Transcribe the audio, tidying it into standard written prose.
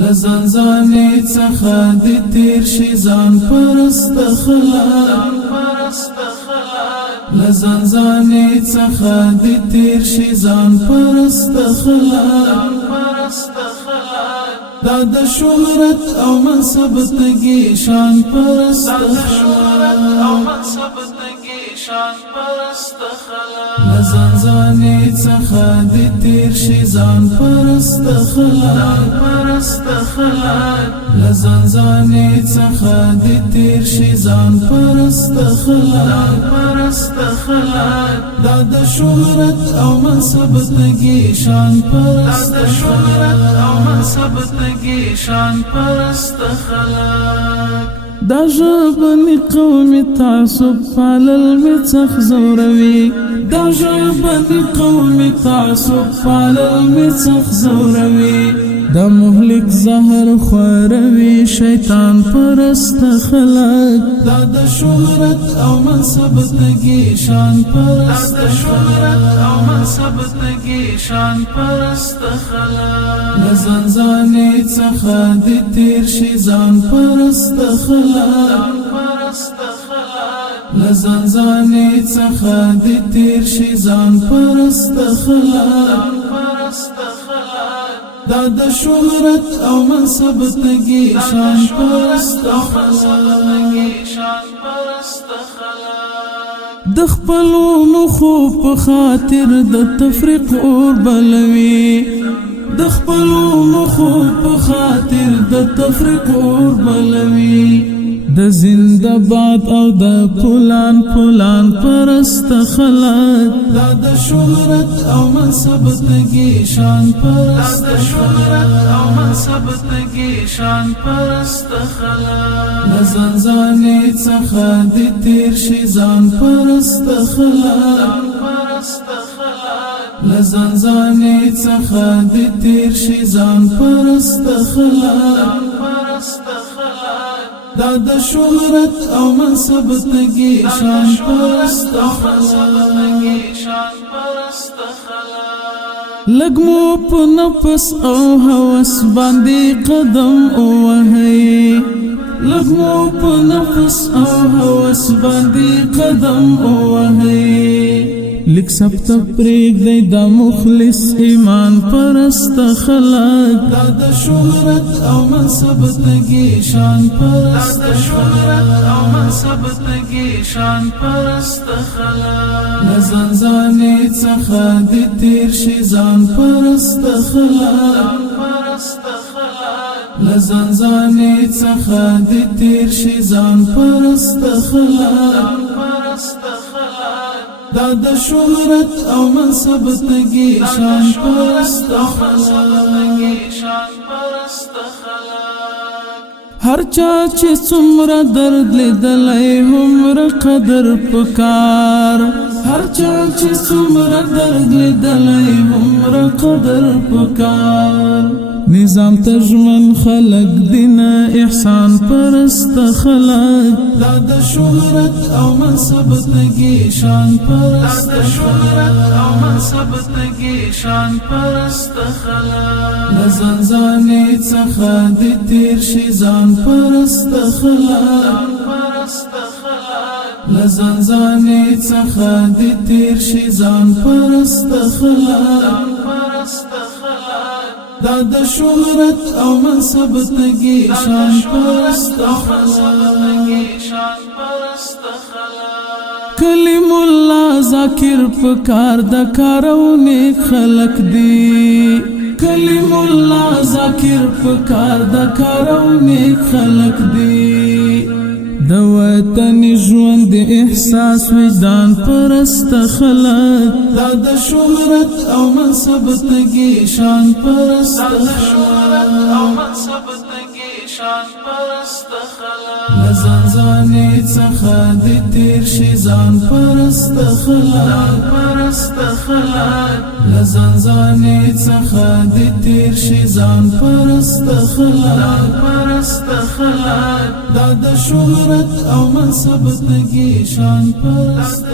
لزنزانې څخه دې تیر شي ځان پرست خلک لزنزانې څخه دې تیر شي ځان پرست خلک دا د شهرت او منصب تګي شان پرست لزنزانې څخه دې تیر شي ځان پرست خلک لزنزانې څخه دې تیر شي ځان پرست خلک دا د شهرت او منصب تګي شان پرست خلک دا ژبني قومي تعصب پالل مې څخ زوروي دا ژبني قومي تعصب پالل مې څخ زوروي دا مهلک زهر خوروي شیطان پرست خلک دا د شهرت او منصب تګي شان پرست خلک لزنزانې څخه دې تیر شي ځان پرست خلک لزنزانې څخه دې تیر شي ځان پرست خلک دا د شهرت او منصب تګي شان پرست خلک د خپلو مخو په خاطر د تفریق اور بلوي د خپلو مخو په خاطر د تفریق اور بلوي د زنده باد او د پلان پرست خلک دا د شهرت او منصب تګي شان پرست خلک لزنزانې څخه دې تیر شي ځان پرست خلک لزنزانې څخه دې تیر شي ځان پرست خلک دا د شهرت او منصب تګي شان پرست خلک لږ مو په نفس او هوس باندې قدم ووهئ لږ مو په نفس او هوس باندې قدم ووهئ لیک سبت پرېږدئ د مخلص ایمان پرست خلک دا د شهرت او منصب تګي شان پرست خلک لزنزانې څخه دې تیر شي ځان پرست خلک لزنزانې څخه دې تیر شي ځان پرست خلک دا د شهرت او منصب تګي شان پرست خلک هر چا چې څومره درد لیدلی هومره قدر پکار هر چا چې څومره درد لیدلی هومره قدر پکار نظام تجمن خلق دین احسان پرست خلق دا د شهرت او منصب تګي شان پرست خلق لزنزانې څخه دې تیر شي ځان پرست خلق لزنزانې څخه دې تیر شي ځان پرست خلق دا د شهرت او منصب تګي شان پرست خلک کلیم الله ذاکر پکار د کارونه خلق دی کلیم الله ذاکر پکار د کارونه خلق دی د وطن ژوند احساس وجدان پرست خلک دا د شهرت او منصب تګي شان پرست لزنزانې څخه دې تیر شي ځان پرست خلک لزنزانې څخه دې تیر شي ځان پرست خلک دا د شهرت او منصب تګي شان پرست